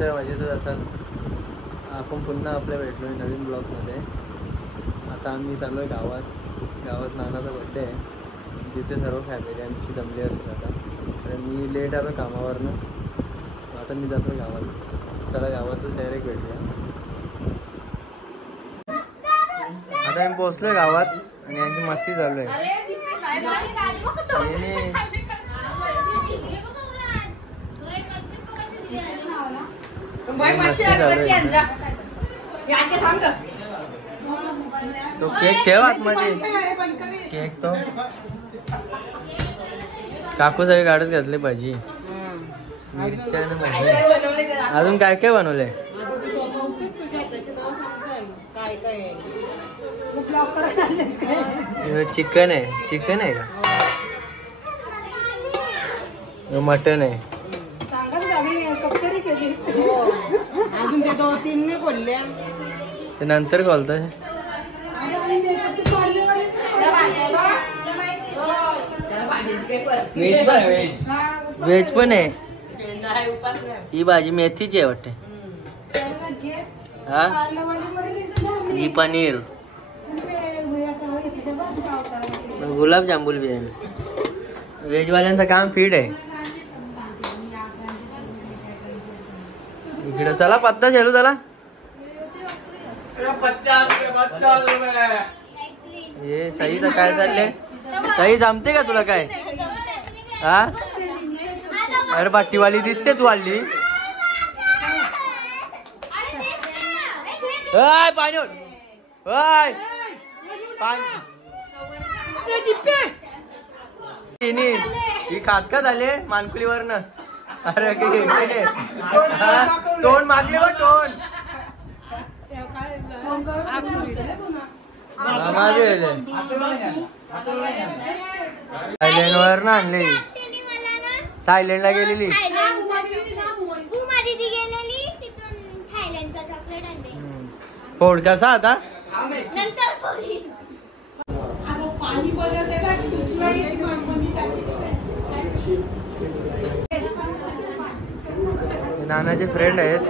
तर मजेतच असाल. आपण पुन्हा आपल्या भेटलो आहे नवीन ब्लॉगमध्ये. आता आम्ही चाललो आहे गावात नानाचा बड्डे आहे. तिथे सर्व फॅमिली आमची जमली असेल आता. तर मी लेट आलो कामावरनं. आता मी जातो गावात. चला गावातच डायरेक्ट भेटूया. आता आम्ही पोहोचलोय गावात आणि यांची मस्ती चालू आहे. मस्ती चालू आहे. तो केक ठेव आतमध्ये. केक तो काकू सगळे काढत घातले भाजी मिरच्या आणि भाजी. अजून काय काय बनवलंय? चिकन आहे का? मटन आहे. ते नंतर खोलतोय. व्हेज पण आहे. ही भाजी मेथीची आहे वाटते. हा ही पनीर. गुलाबजामुन बी आहे. व्हेजवाल्यांचं काम फीड आहे इकडे. चला पत्ता चलू. चला हे सईचं काय चाललंय? सई जमते का तुला काय? हा अरे बाटीवाली दिसते तू हल्ली. पाणी ही खात का झाले मानकुलीवरनं? अरे टोन मागले व टोन थायलंड वर ना आणले. थायलंडला गेलेली. फोड कसा आता? नानाचे फ्रेंड आहेत.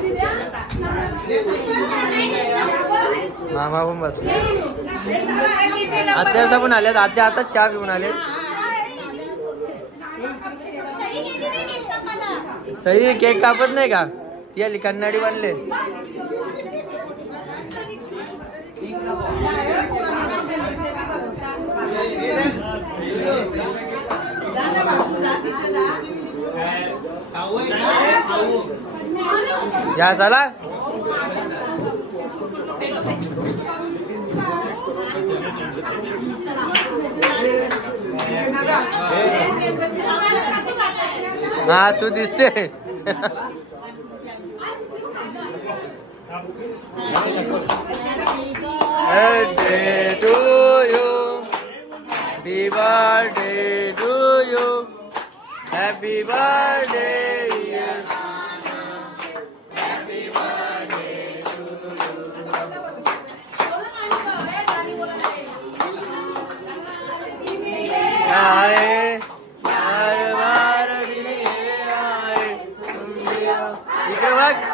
मामा पण बसले. आत्या पण आल्यात. आत्या आता चहा पिऊन आले. सई केक कापत नाही का? ती आली कन्नाडी बनले. या चला. हा तू दिसते. Birthday to you, happy birthday to you, happy birthday dear Nana, happy birthday to you. आए बार बार दिन आए तुम इधर वक्त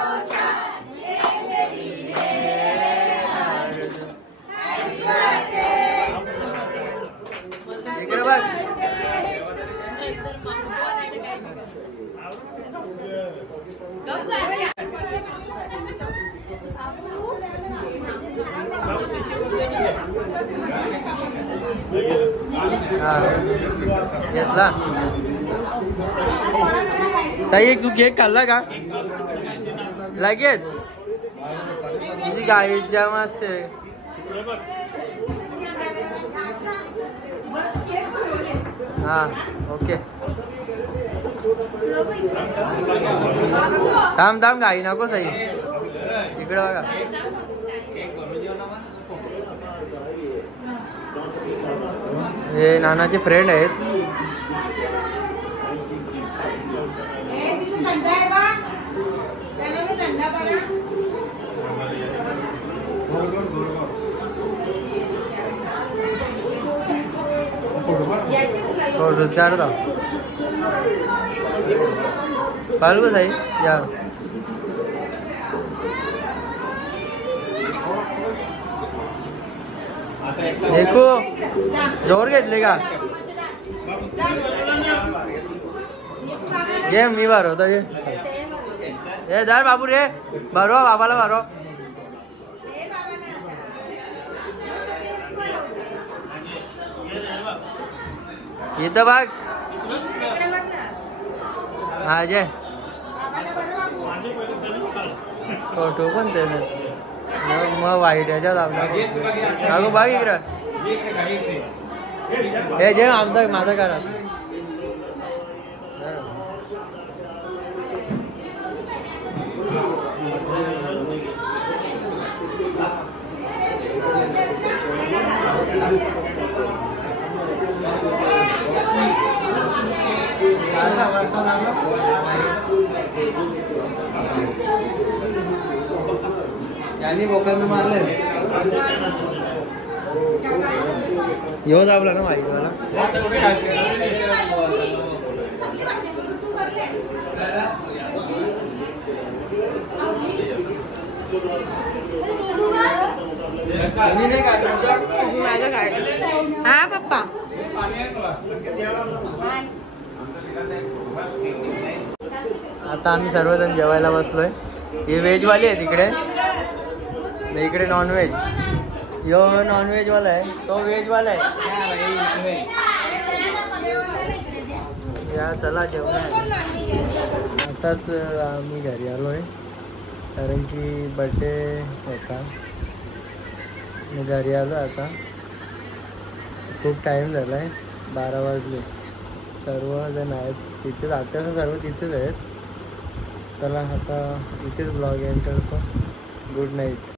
घेतला. सही तू केक खाल्ला का लगेच? तुझी गाडी जाम असते. हा ओके. थांब थांब घाई नको सई. इकडे बघा. हे नानाचे फ्रेंड आहेत. रोजगार था पाल को सही या देखू जोर घेतले का घे मी भरवतो घे ए धर बाबू रे भरवा बाबाला भरव इथं बघ हा जय फोटो पण ते मग वाईट ह्याच्यात आपला बघ इकडं हे जे आमचं माझं करा यांनी बोकांना मारले येऊ दाबला ना माहिती मला माझं कार्ड हा पप्पा आता आम्ही सर्वजण जेवायला बसलोय हे व्हेजवाली आहे तिकडे इकडे नॉनव्हेज यो नॉनव्हेज वाला आहे तो व्हेजवाला आहे या चला जेवण आताच आम्ही घरी आलो आहे कारण की बड्डे होता मी घरी आलो आता खूप टाईम झाला आहे 12 वाजले सर्वजण आहेत तिथेच आता सर्व तिथेच आहेत चला आता इथेच ब्लॉग एंड करतो गुड नाईट